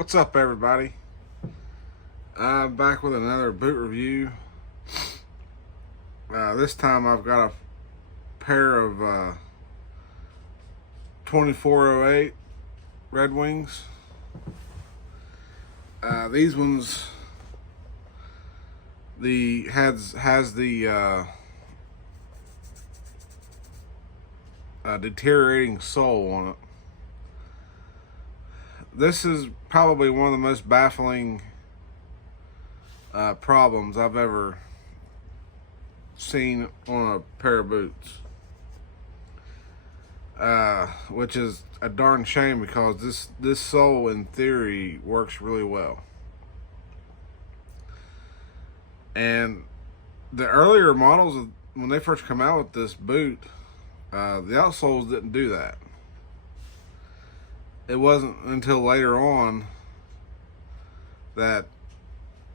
What's up, everybody? I'm back with another boot review. This time I've got a pair of 2408 Redwings. These ones has the deteriorating sole on it. This is probably one of the most baffling problems I've ever seen on a pair of boots, which is a darn shame because this sole in theory works really well. And the earlier models, when they first come out with this boot, the outsoles didn't do that. It wasn't until later on that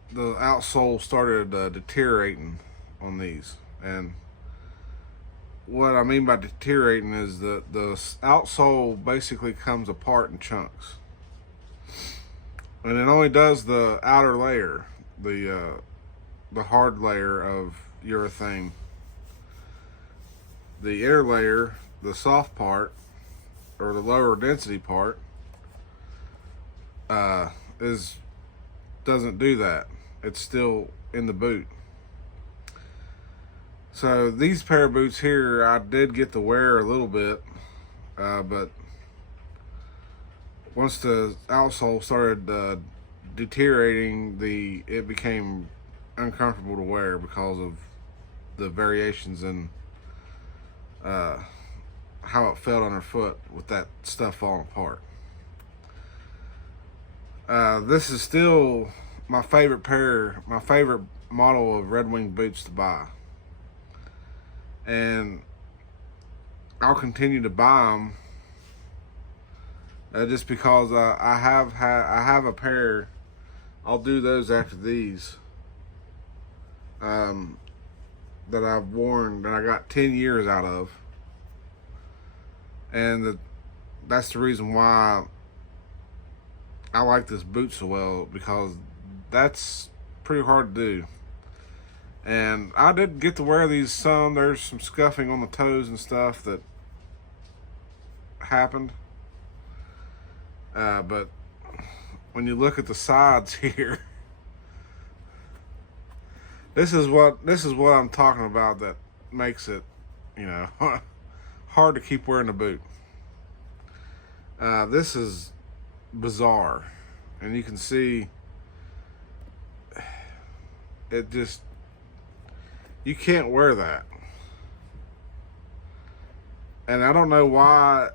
the outsole started deteriorating on these. And what I mean by deteriorating is that the outsole basically comes apart in chunks, and it only does the outer layer, the hard layer of urethane. The inner layer, the soft part, or the lower density part, doesn't do that. It's still in the boot. So these pair of boots here, I did get to wear a little bit, but once the outsole started deteriorating, it became uncomfortable to wear because of the variations in how it felt underfoot with that stuff falling apart. This is still my favorite model of Redwing boots to buy, and I'll continue to buy them just because I have a pair. I'll do those after these that I've worn that I got 10 years out of, and that's the reason why I like this boot so well, because that's pretty hard to do. And I did get to wear these some. There's some scuffing on the toes and stuff that happened, but when you look at the sides here, this is what I'm talking about that makes it, hard to keep wearing a boot. This is bizarre, and you can see it just, you can't wear that. And I don't know why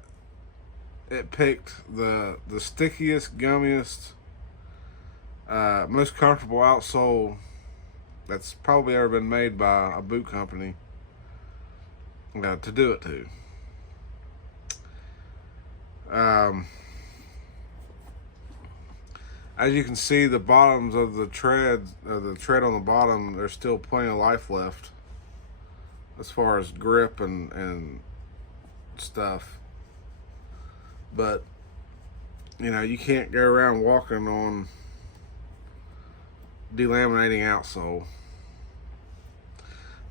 it picked the stickiest, gummiest, most comfortable outsole that's probably ever been made by a boot company to do it to. As you can see, the bottoms of the tread on the bottom, there's still plenty of life left as far as grip and stuff. But, you can't go around walking on delaminating outsole.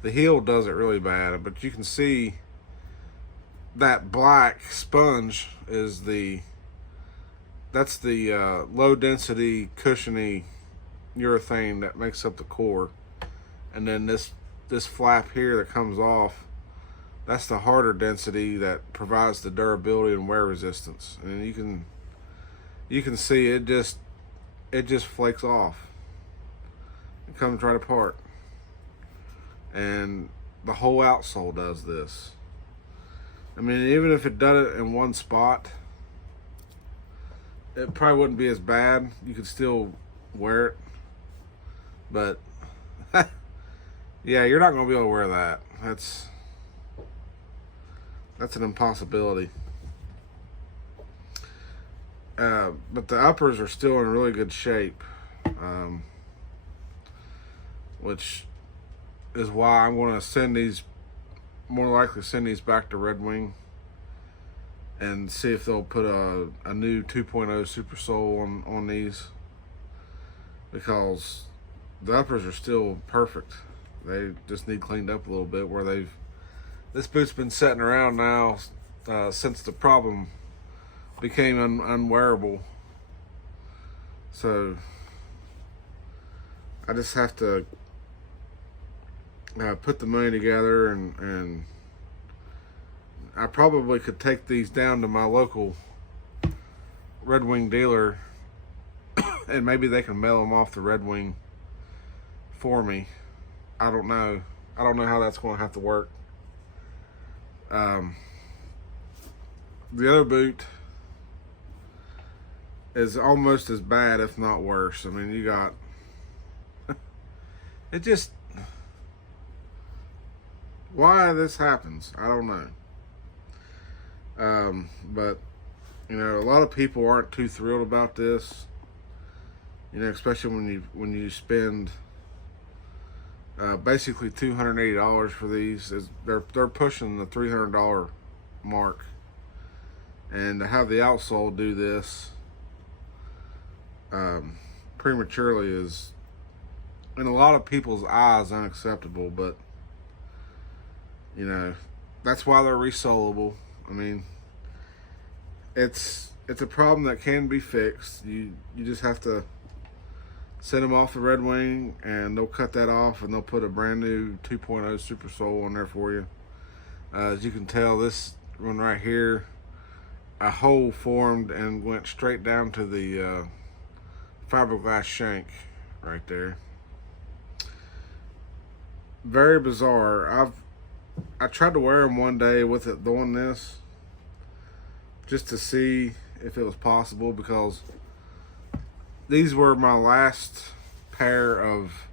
The heel does it really bad, but you can see that black sponge is that's the low density cushiony urethane that makes up the core, and then this flap here that comes off, that's the harder density that provides the durability and wear resistance. And you can see it just flakes off. It comes right apart, and the whole outsole does this. I mean, even if it does it in one spot, it probably wouldn't be as bad. You could still wear it, but yeah, you're not gonna be able to wear that. That's an impossibility. But the uppers are still in really good shape, which is why I'm going to more likely send these back to Redwing and see if they'll put a new 2.0 super sole on these, because the uppers are still perfect. They just need cleaned up a little bit. Where this boot's been sitting around now since the problem became unwearable. So I just have to put the money together, and I probably could take these down to my local Redwing dealer and maybe they can mail them off to Redwing for me. I don't know how that's going to have to work. The other boot is almost as bad, if not worse. I mean, you got it just, why this happens, I don't know. But you know, a lot of people aren't too thrilled about this. You know, especially when you spend basically $280 for these. They're pushing the $300 mark, and to have the outsole do this prematurely is, in a lot of people's eyes, unacceptable. But you know, that's why they're resolable. I mean, it's a problem that can be fixed. You just have to send them off the Redwing, and they'll cut that off, and they'll put a brand new 2.0 super sole on there for you. As you can tell, this one right here, a hole formed and went straight down to the fiberglass shank right there. Very bizarre. I tried to wear them one day with it doing this, just to see if it was possible, because these were my last pair of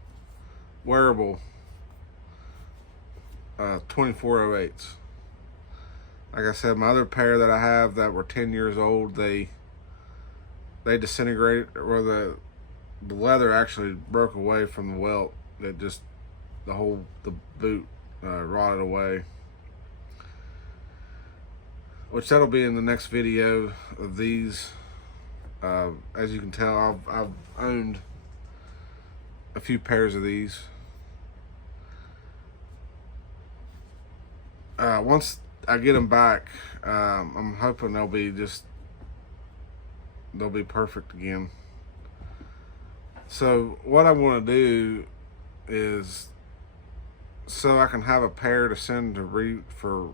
wearable 2408s. Like I said, my other pair that I have that were 10 years old, they disintegrated, or the leather actually broke away from the welt. It just, the boot rotted away. Which that'll be in the next video of these. As you can tell, I've owned a few pairs of these. Once I get them back, I'm hoping they'll be perfect again. So what I want to do is, so I can have a pair to send to for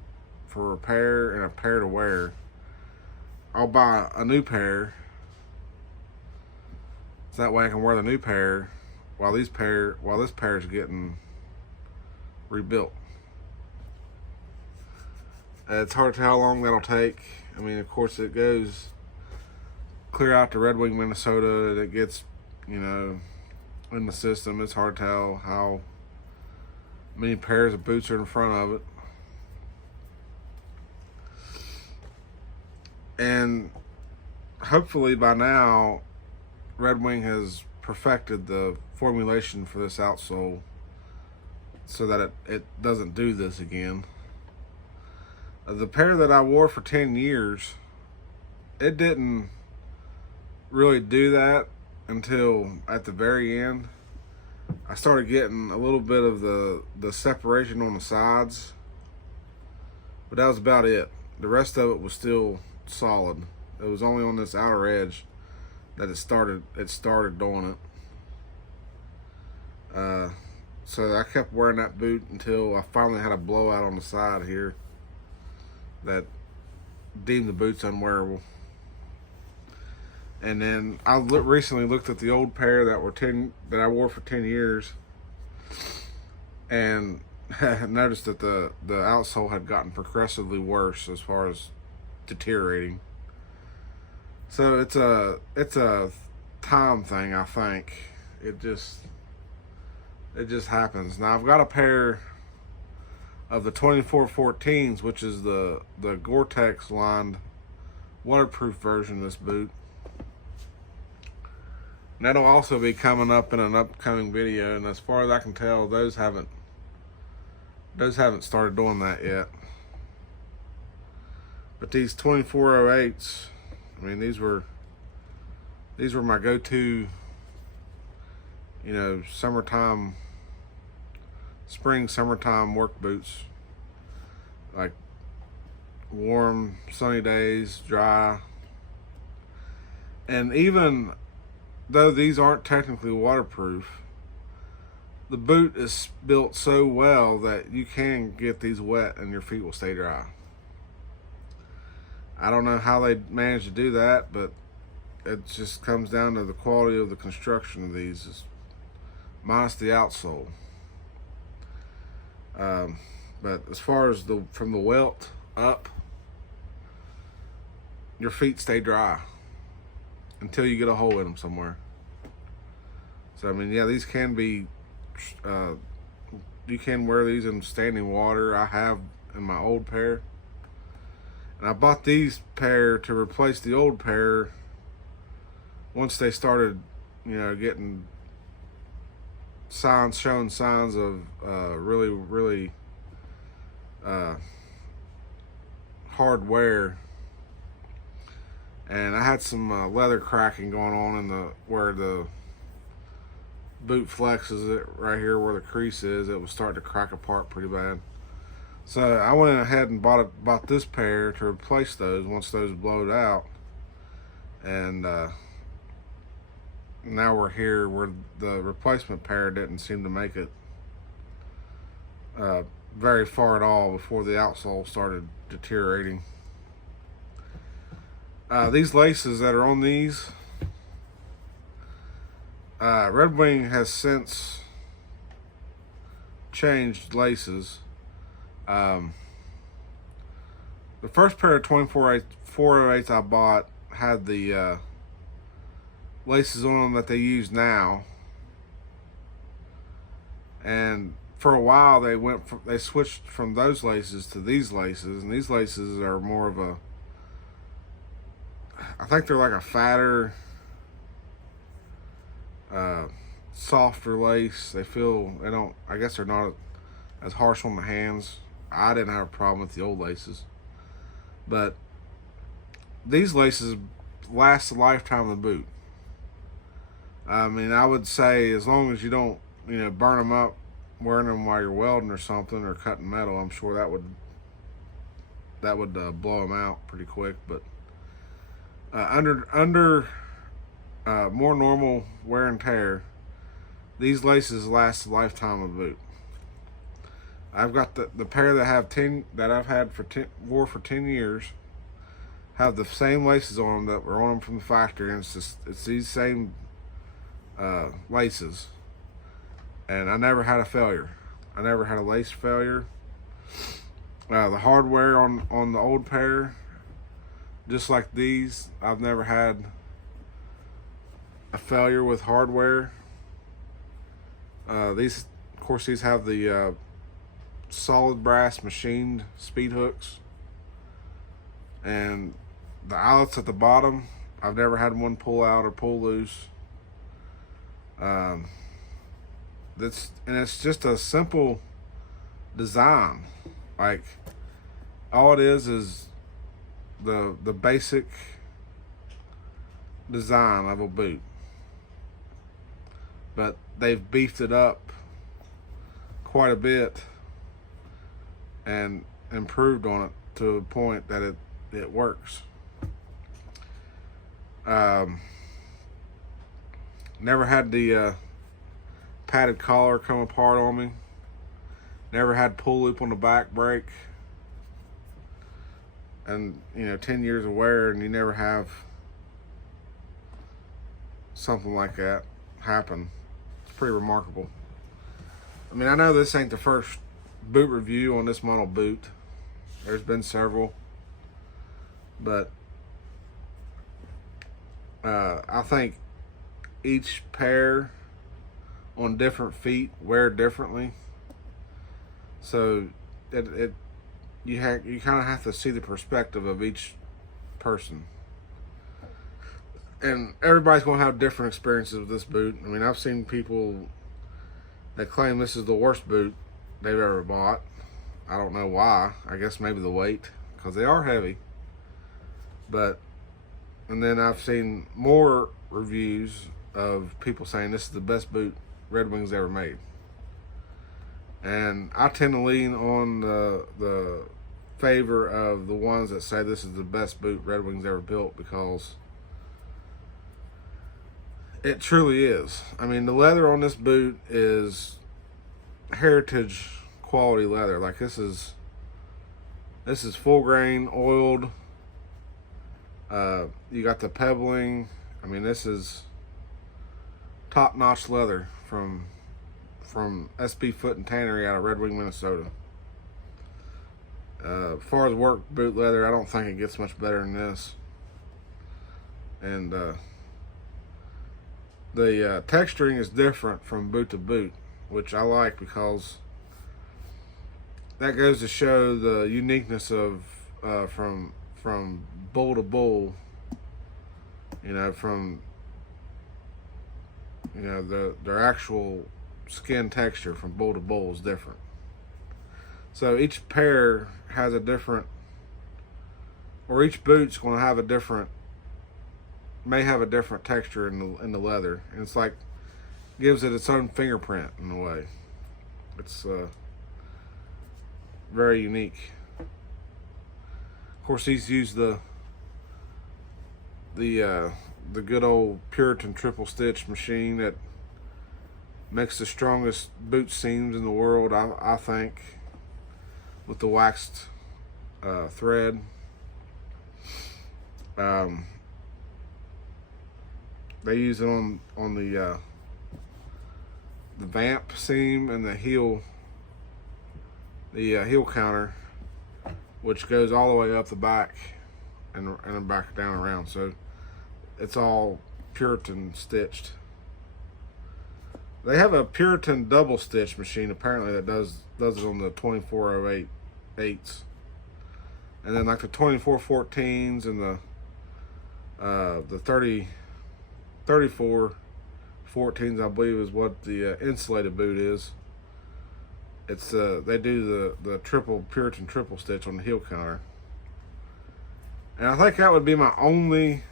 repair and a pair to wear, I'll buy a new pair. So that way I can wear the new pair while this pair is getting rebuilt. It's hard to tell how long that'll take. I mean, of course, it goes clear out to Redwing, Minnesota, and it gets, you know, in the system. It's hard to tell how many pairs of boots are in front of it. And hopefully by now, Redwing has perfected the formulation for this outsole so that it doesn't do this again. The pair that I wore for 10 years, it didn't really do that until at the very end. I started getting a little bit of the separation on the sides, but that was about it. The rest of it was still solid. It was only on this outer edge that it started doing it. So I kept wearing that boot until I finally had a blowout on the side here that deemed the boots unwearable. And then I recently looked at the old pair that I wore for 10 years, and noticed that the outsole had gotten progressively worse as far as deteriorating. So it's a time thing, I think. It just happens. Now I've got a pair of the 2414s, which is the Gore-Tex lined waterproof version of this boot. And that'll also be coming up in an upcoming video, and as far as I can tell, those haven't started doing that yet. But these 2408s, I mean, these were my go-to, you know, summertime work boots. Like warm, sunny days, dry. And even though these aren't technically waterproof, the boot is built so well that you can get these wet and your feet will stay dry. I don't know how they manage to do that, but it just comes down to the quality of the construction of these, minus the outsole. But as far as from the welt up, your feet stay dry until you get a hole in them somewhere. So I mean, yeah, these can be, you can wear these in standing water. I have in my old pair, and I bought these pair to replace the old pair once they started, you know, getting showing signs of really hard wear. And I had some leather cracking going on in where the boot flexes it right here where the crease is. It was starting to crack apart pretty bad. So I went ahead and bought this pair to replace those once those blowed out. And now we're here where the replacement pair didn't seem to make it very far at all before the outsole started deteriorating. These laces that are on these, Redwing has since changed laces. The first pair of 408s I bought had the laces on them that they use now, and for a while they switched from those laces to these laces, and these laces are more of a, I think they're like a fatter, softer lace. I guess they're not as harsh on the hands. I didn't have a problem with the old laces, but these laces last the lifetime of the boot. I mean, I would say as long as you don't, you know, burn them up wearing them while you're welding or something or cutting metal, I'm sure that would blow them out pretty quick. But under more normal wear and tear, these laces last the lifetime of the boot. I've got the pair that I've had wore for 10 years, have the same laces on them that were on them from the factory, and it's these same laces, and I never had a failure. I never had a lace failure. The hardware on the old pair, just like these, I've never had a failure with hardware. These, of course, these have the solid brass machined speed hooks, and the eyelets at the bottom, I've never had one pull out or pull loose. It's just a simple design. Like, all it is the basic design of a boot, but they've beefed it up quite a bit and improved on it to a point that it works. Never had the padded collar come apart on me. Never had pull loop on the back brake. And, you know, 10 years of wear, and you never have something like that happen. It's pretty remarkable. I mean, I know this ain't the first boot review on this model boot. There's been several, but I think each pair on different feet wear differently, so you kind of have to see the perspective of each person, and everybody's going to have different experiences with this boot. I mean, I've seen people that claim this is the worst boot they've ever bought. I don't know why. I guess maybe the weight, because they are heavy. But, and then I've seen more reviews of people saying this is the best boot Redwing's ever made. And I tend to lean on the favor of the ones that say this is the best boot Redwing's ever built, because it truly is. I mean, the leather on this boot is heritage quality leather. Like, this is full grain, oiled. You got the pebbling. I mean, this is top-notch leather from SB Foot and Tannery out of Redwing, Minnesota. As far as work boot leather, I don't think it gets much better than this. And the texturing is different from boot to boot, which I like, because that goes to show the uniqueness of from bull to bull. You know, from their actual skin texture from bull to bull is different. So each pair has a different, or each boot's going to have a different, may have a different texture in the leather, and it's like gives it its own fingerprint in a way. It's very unique. Of course, he's used the good old Puritan triple stitch machine that makes the strongest boot seams in the world, I think, with the waxed thread. They use it on the vamp seam and the heel counter, which goes all the way up the back and back down around. So it's all Puritan stitched. They have a Puritan double stitch machine apparently that does it on the 2408s, and then like the 2414s and the 3414s, I believe, is what the insulated boot is. It's they do the triple Puritan triple stitch on the heel counter, and I think that would be my only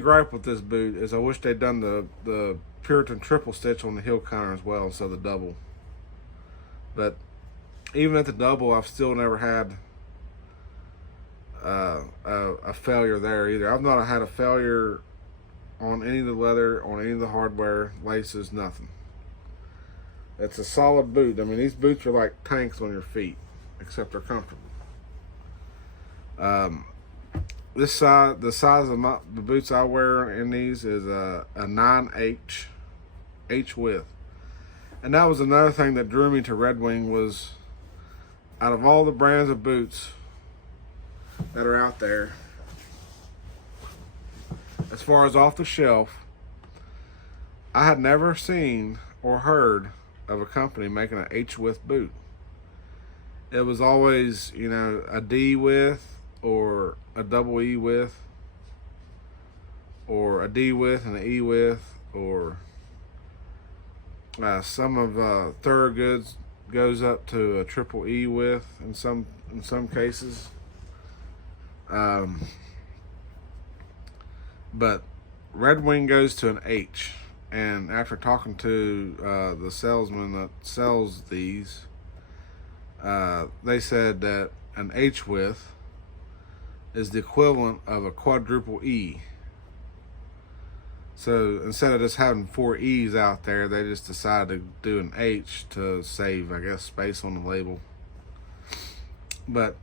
gripe with this boot is I wish they'd done the Puritan triple stitch on the heel counter as well, so the double. But even at the double, I've still never had a failure there either. I've not had a failure on any of the leather, on any of the hardware, laces, nothing. It's a solid boot. I mean, these boots are like tanks on your feet, except they're comfortable. The size of the boots I wear in these is a 9H width. And that was another thing that drew me to Redwing, was out of all the brands of boots that are out there, as far as off the shelf, I had never seen or heard of a company making an H width boot. It was always, a D width or a double E width, or a D width and an E width, or some of Thorogoods goes up to a triple E width in some cases. But Redwing goes to an H, and after talking to the salesman that sells these, they said that an H width is the equivalent of a quadruple E. So instead of just having 4 E's out there, they just decided to do an H to save, I guess, space on the label. But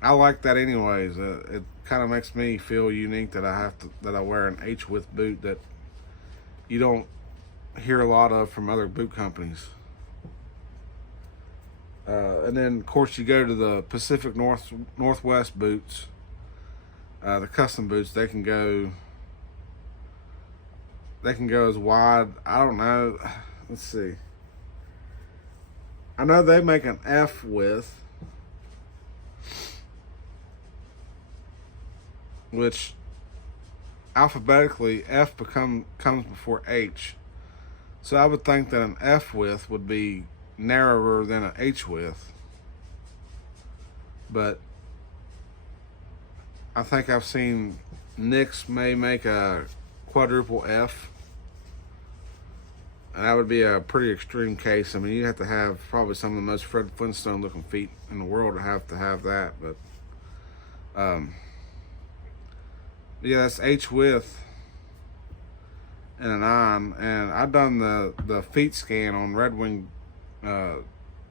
I like that anyways. It kind of makes me feel unique that I wear an H width boot that you don't hear a lot of from other boot companies. And then, of course, you go to the Pacific Northwest boots, the custom boots. They can go as wide. I don't know. Let's see. I know they make an F width, which alphabetically F comes before H. So I would think that an F width would be narrower than an H width. But I think I've seen Nicks may make a quadruple F, and that would be a pretty extreme case. I mean, you have to have probably some of the most Fred Flintstone looking feet in the world to have that. But yeah, that's H width and a 9. And I've done the feet scan on Redwing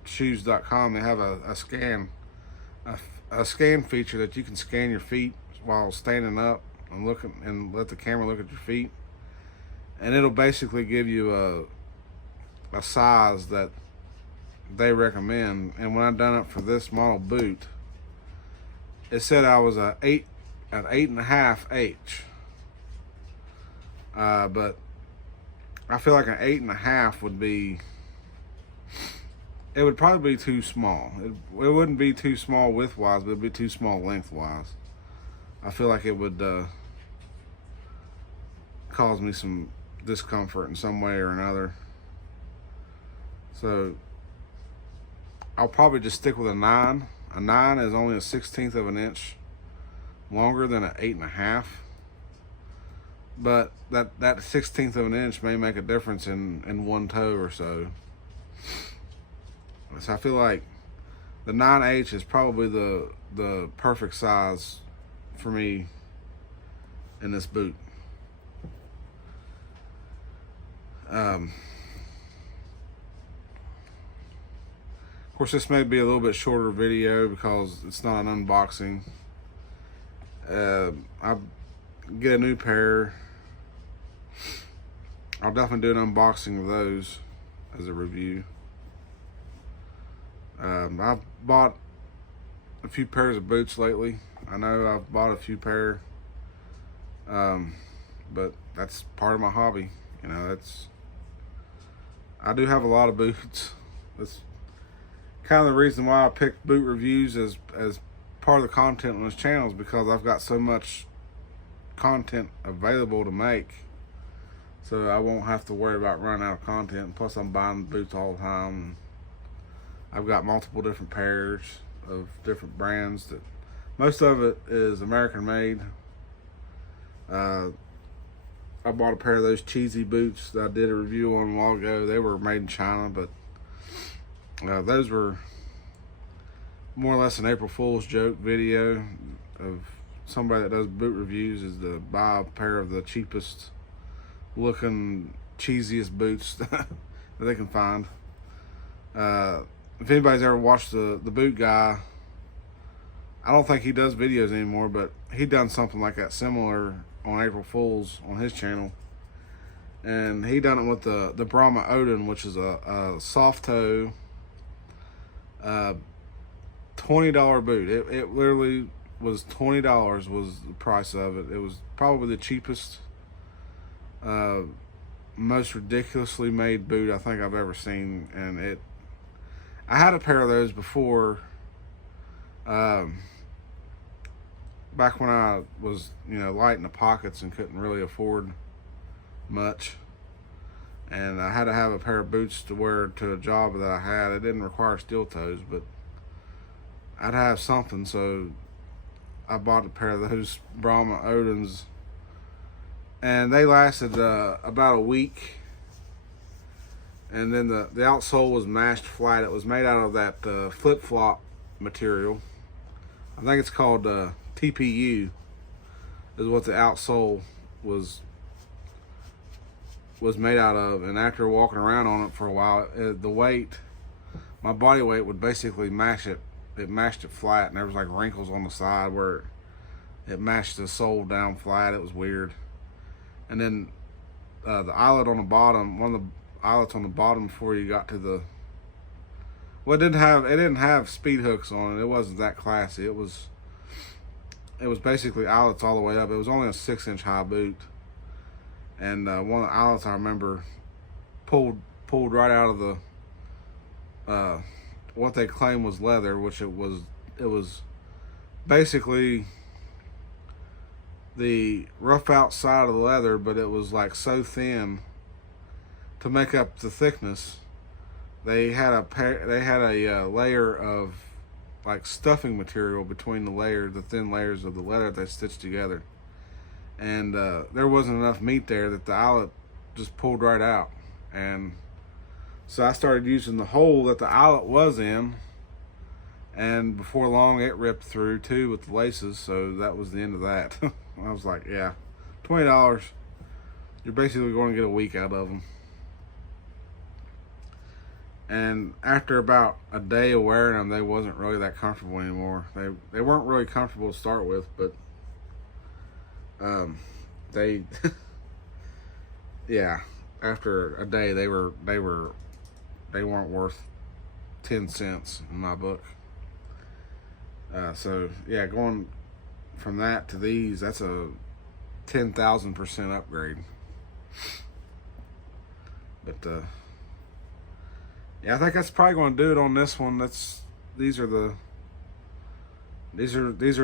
shoes.com. They have a scan feature that you can scan your feet while standing up and looking, and let the camera look at your feet, and it'll basically give you a size that they recommend. And when I done it for this model boot, it said I was an 8.5 H, but I feel like an 8.5 would be, it would probably be too small. It wouldn't be too small width-wise, but it would be too small length-wise. I feel like it would cause me some discomfort in some way or another. So I'll probably just stick with a 9. A 9 is only a 1/16 of an inch longer than an 8.5. But that 1/16 of an inch may make a difference in one toe or so. So I feel like the 9H is probably the perfect size for me in this boot. Of course, this may be a little bit shorter video because it's not an unboxing. I'll get a new pair. I'll definitely do an unboxing of those as a review. I've bought a few pairs of boots lately. I know I've bought a few pair, but that's part of my hobby. You know, I do have a lot of boots. That's kind of the reason why I picked boot reviews as part of the content on this channel, is because I've got so much content available to make, so I won't have to worry about running out of content. Plus, I'm buying boots all the time. I've got multiple different pairs of different brands. That most of it is American made. I bought a pair of those cheesy boots that I did a review on a while ago. They were made in China, but those were more or less an April Fool's joke video of somebody that does boot reviews, is to buy a pair of the cheapest looking, cheesiest boots that they can find. If anybody's ever watched the Boot Guy, I don't think he does videos anymore, but he done something like that similar on April Fool's on his channel. And he done it with the Brahma Odin, which is a soft toe, $20 boot. It literally was $20 was the price of it. It was probably the cheapest, most ridiculously made boot I think I've ever seen. And I had a pair of those before, back when I was, light in the pockets and couldn't really afford much. And I had to have a pair of boots to wear to a job that I had. It didn't require steel toes, but I'd have something, so I bought a pair of those Brahma Odins, and they lasted about a week. And then the outsole was mashed flat. It was made out of that flip-flop material. I think it's called TPU is what the outsole was made out of. And after walking around on it for a while, the weight, my body weight would basically mash it. It mashed it flat, and there was like wrinkles on the side where it mashed the sole down flat. It was weird. And then the eyelet on the bottom, one of the eyelets on the bottom before you got to the, well, it didn't have speed hooks on it. It wasn't that classy. It was basically eyelets all the way up. It was only a 6-inch high boot, and one of the eyelets I remember pulled right out of the what they claim was leather, which it was basically the rough outside of the leather, but it was like so thin to make up the thickness. They had a layer of like stuffing material between the thin layers of the leather they stitched together. And there wasn't enough meat there that the eyelet just pulled right out. And so I started using the hole that the eyelet was in, and before long it ripped through too with the laces, so that was the end of that. I was like, yeah, $20, you're basically going to get a week out of them. And after about a day of wearing them, they wasn't really that comfortable anymore. They weren't really comfortable to start with, but they yeah, after a day they weren't worth 10 cents in my book. So yeah, going from that to these, that's a 10,000% upgrade. But yeah, I think that's probably going to do it on this one. These are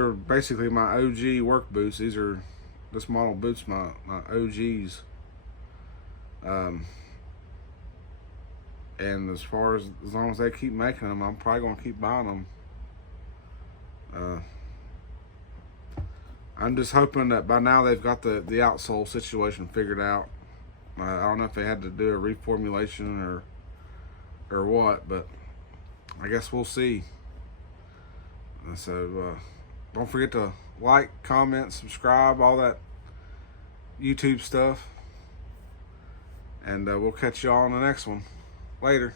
basically my OG work boots. This model boots my OGs. And as long as they keep making them, I'm probably going to keep buying them. I'm just hoping that by now they've got the outsole situation figured out. I don't know if they had to do a reformulation or what, but I guess we'll see. And so don't forget to like, comment, subscribe, all that YouTube stuff. And we'll catch y'all on the next one. Later.